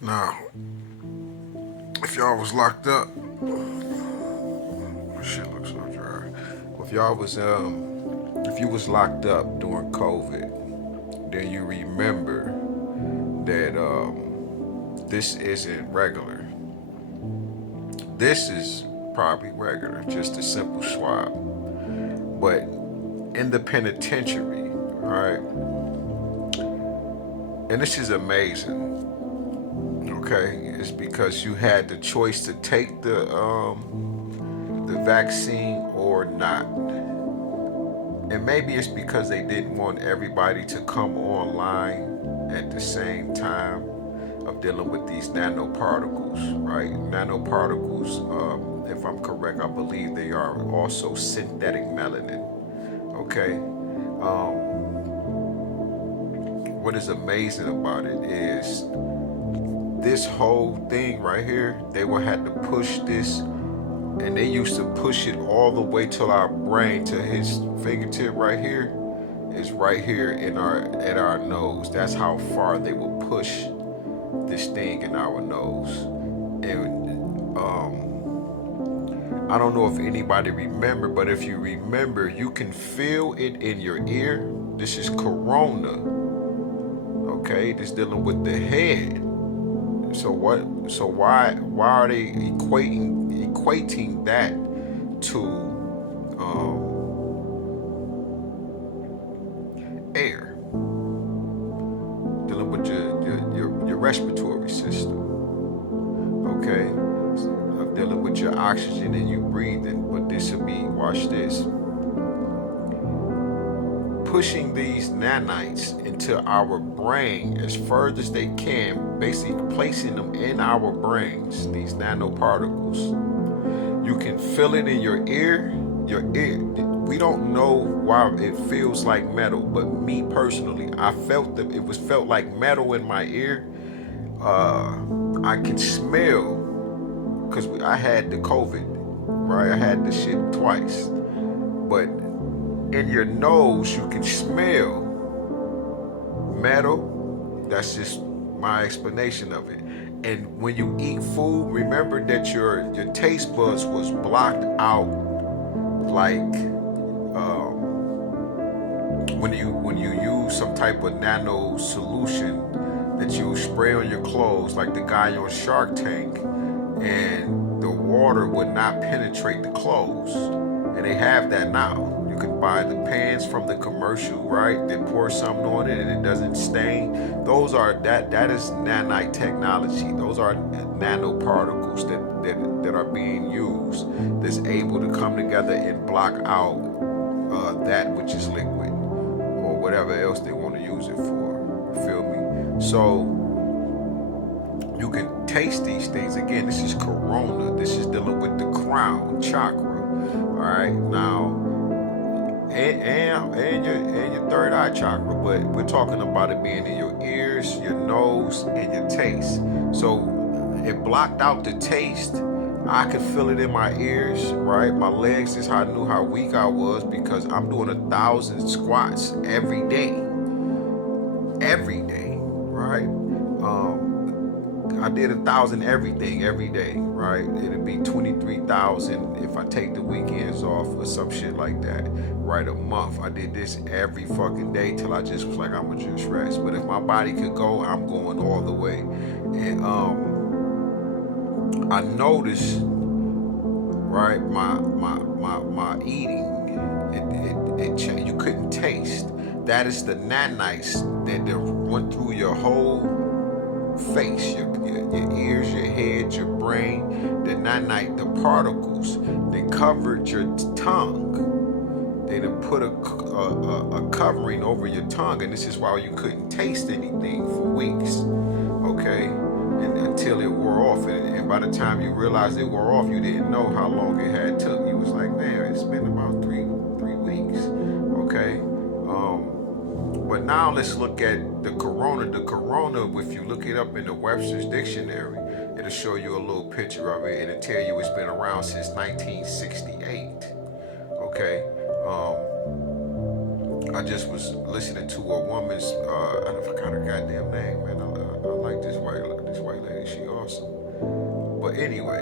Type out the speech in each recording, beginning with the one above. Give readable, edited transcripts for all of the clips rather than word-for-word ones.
Now, if y'all was locked up, shit looks so dry. If y'all was if you was locked up during COVID, then you remember that this isn't regular. This is probably regular, just a simple swab. But in the penitentiary, right? And this is amazing. Okay, it's because you had the choice to take the vaccine or not. And maybe it's because they didn't want everybody to come online at the same time of dealing with these nanoparticles, right? Nanoparticles, if I'm correct, I believe they are also synthetic melanin. Okay. What is amazing about it is this whole thing right here, they will have to push this, and they used to push it all the way till our brain, to his fingertip right here, is right here in our at our nose. That's how far they will push this thing in our nose. And I don't know if anybody remember, but if you remember, you can feel it in your ear. This is corona. Okay, this dealing with the head. So what? So why are they equating that to air? Dealing with your respiratory system. Okay, dealing with your oxygen and you breathing. But this will be, watch this, pushing these nanites into our brain as far as they can, basically placing them in our brains, these nanoparticles. You can feel it in your ear. We don't know why it feels like metal, but me personally, I felt that it was felt like metal in my ear. I can smell, because I had the COVID, right? I had the shit twice. But in your nose, you can smell metal. That's just my explanation of it. And when you eat food, remember that your taste buds was blocked out, like when you use some type of nano solution that you spray on your clothes, like the guy on Shark Tank, and the water would not penetrate the clothes. And they have that now. You can buy the pans from the commercial, right? They pour something on it and it doesn't stain. Those are that is nanite technology. Those are nanoparticles that are being used, that's able to come together and block out that which is liquid or whatever else they want to use it for. You feel me? So you can taste these things. Again, this is corona. This is dealing with the crown chakra. All right, now, and your third eye chakra, but we're talking about it being in your ears, your nose, and your taste. So it blocked out the taste. I could feel it in my ears, right? My legs is how I knew how weak I was, because I'm doing 1,000 squats every day, right? I did 1,000 everything every day, right? It'd be 23,000 if I take the weekends off or some shit like that, right? A month. I did this every fucking day till I just was like, I'm gonna just rest. But if my body could go, I'm going all the way. And I noticed, right, my eating, it changed. You couldn't taste. That is the nanites that went through your whole face, your ears, your head, your brain, the nanite, the particles that covered your tongue. They done put a covering over your tongue, and this is why you couldn't taste anything for weeks, okay? And until it wore off, and by the time you realized it wore off, you didn't know how long it had took. You was like, man, it's been about three weeks, okay? But now let's look at the corona. The corona, if you look it up in the Webster's dictionary, it'll show you a little picture of it. It'll tell you it's been around since 1968. Okay. I just was listening to a woman's, I forgot her goddamn name, man. I like this white lady. But anyway,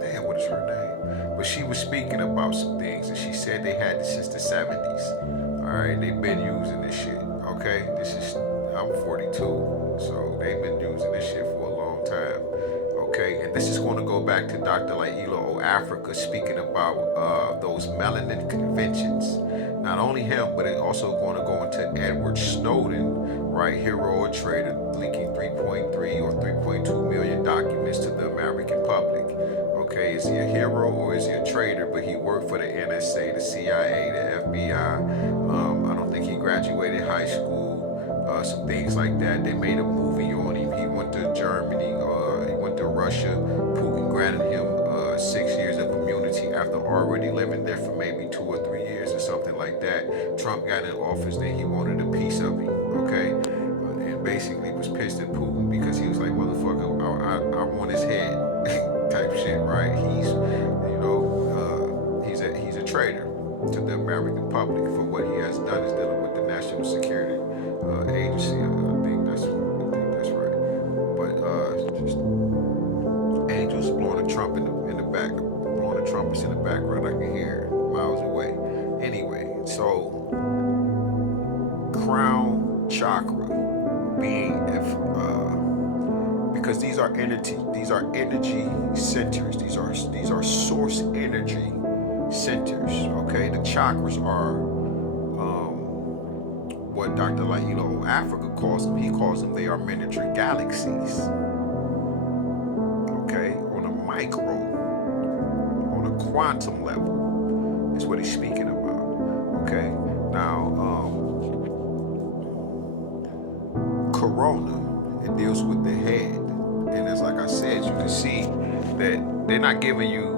damn, what is her name? But she was speaking about some things, and she said they had this since the 70s. All right, they've been using this shit. Okay, I'm 42, so they've been using this shit for a long time. Okay, and this is going to go back to Dr. Laila O. Africa speaking about those melanin conventions. Not only him, but it's also going to go into Edward Snowden, right, hero or traitor, leaking 3.3 or 3.2 million documents to the American public. Okay, is he a hero or is he a traitor? But he worked for the NSA, the CIA, the FBI. I don't think he graduated high school. Some things like that. They made a movie on him. He went to Germany. He went to Russia. Putin granted him 6 years of immunity after already living there for maybe 2 or 3 years or something like that. Trump got in office, then he wanted a piece of him. Okay, and basically was pissed at Putin because he was like, motherfucker, I want his head. Type shit, right? He's a traitor to the American public for what he has done is dealing with the National Security Agency. I think that's right. But just angels blowing a trumpet in the back, blowing the trumpets in the background. I can hear it miles away. Anyway, so crown chakra being because these are energy centers. These are source energy centers. Okay, the chakras are what Dr. Laila O. Africa calls them. He calls them, they are miniature galaxies. Okay, on a micro, on a quantum level is what he's speaking about. Okay, now corona, it deals with the head. And as like I said, you can see that they're not giving you,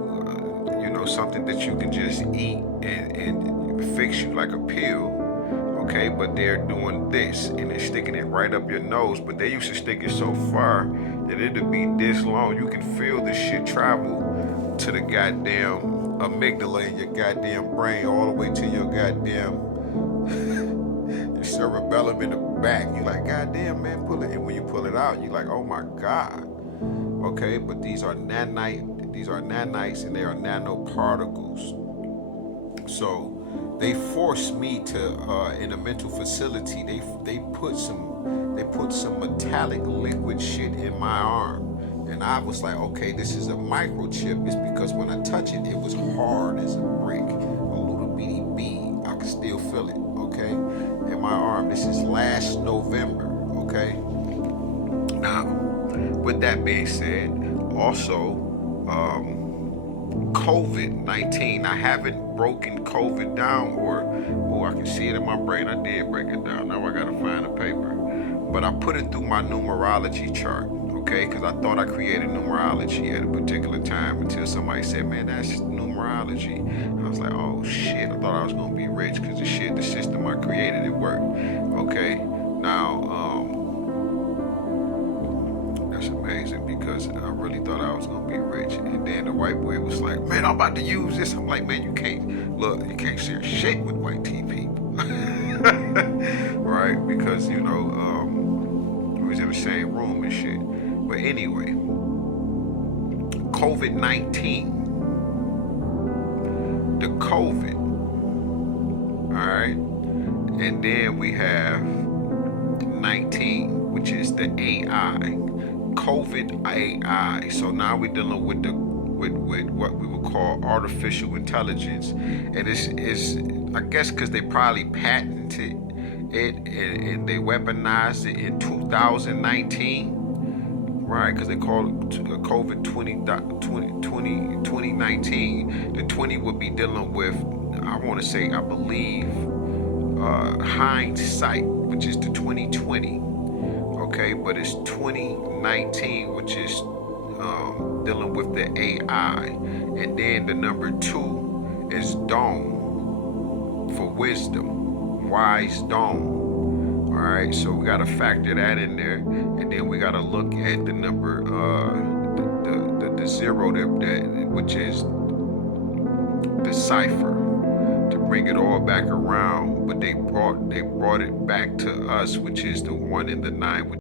something that you can just eat and fix you like a pill, okay? But they're doing this and they're sticking it right up your nose. But they used to stick it so far that it'll be this long. You can feel this shit travel to the goddamn amygdala in your goddamn brain, all the way to your goddamn your cerebellum in the back. You like, goddamn, man, pull it. And when you pull it out, you like, oh my God. Okay, but these are nanites and they are nanoparticles. So they forced me to in a mental facility, they put some metallic liquid shit in my arm. And I was like, okay, this is a microchip. It's because when I touch it, it was hard as a brick, a little bitty bead. I could still feel it, okay, in my arm. This is last November, okay. Now, with that being said, also COVID-19. I haven't broken COVID down, or I can see it in my brain. I did break it down. Now I gotta find a paper, but I put it through my numerology chart. Okay, because I thought I created numerology at a particular time until somebody said, man, that's numerology. I was like, oh shit, I thought I was gonna be rich because the system I created, it worked. Okay, now that's amazing because I really thought I was gonna be rich. And then the white boy was like, man, I'm about to use this. I'm like, man, you can't share shit with white tea people. Right? Because, we was in the same room and shit. But anyway, COVID-19. The COVID. Alright? And then we have 19, which is the AI. COVID AI. So now we're dealing with what we would call artificial intelligence. And it's I guess because they probably patented it and they weaponized it in 2019. Right, because they call it COVID 2019. The 20 would be dealing with, I believe, hindsight, which is the 2020. Okay, but it's 2019, which is dealing with the AI. And then the number 2 is Dome for wisdom, wise Dome. All right, so we got to factor that in there, and then we got to look at the number, the 0, which is the cipher, to bring it all back around. But they brought it back to us, which is the 1 and the 9.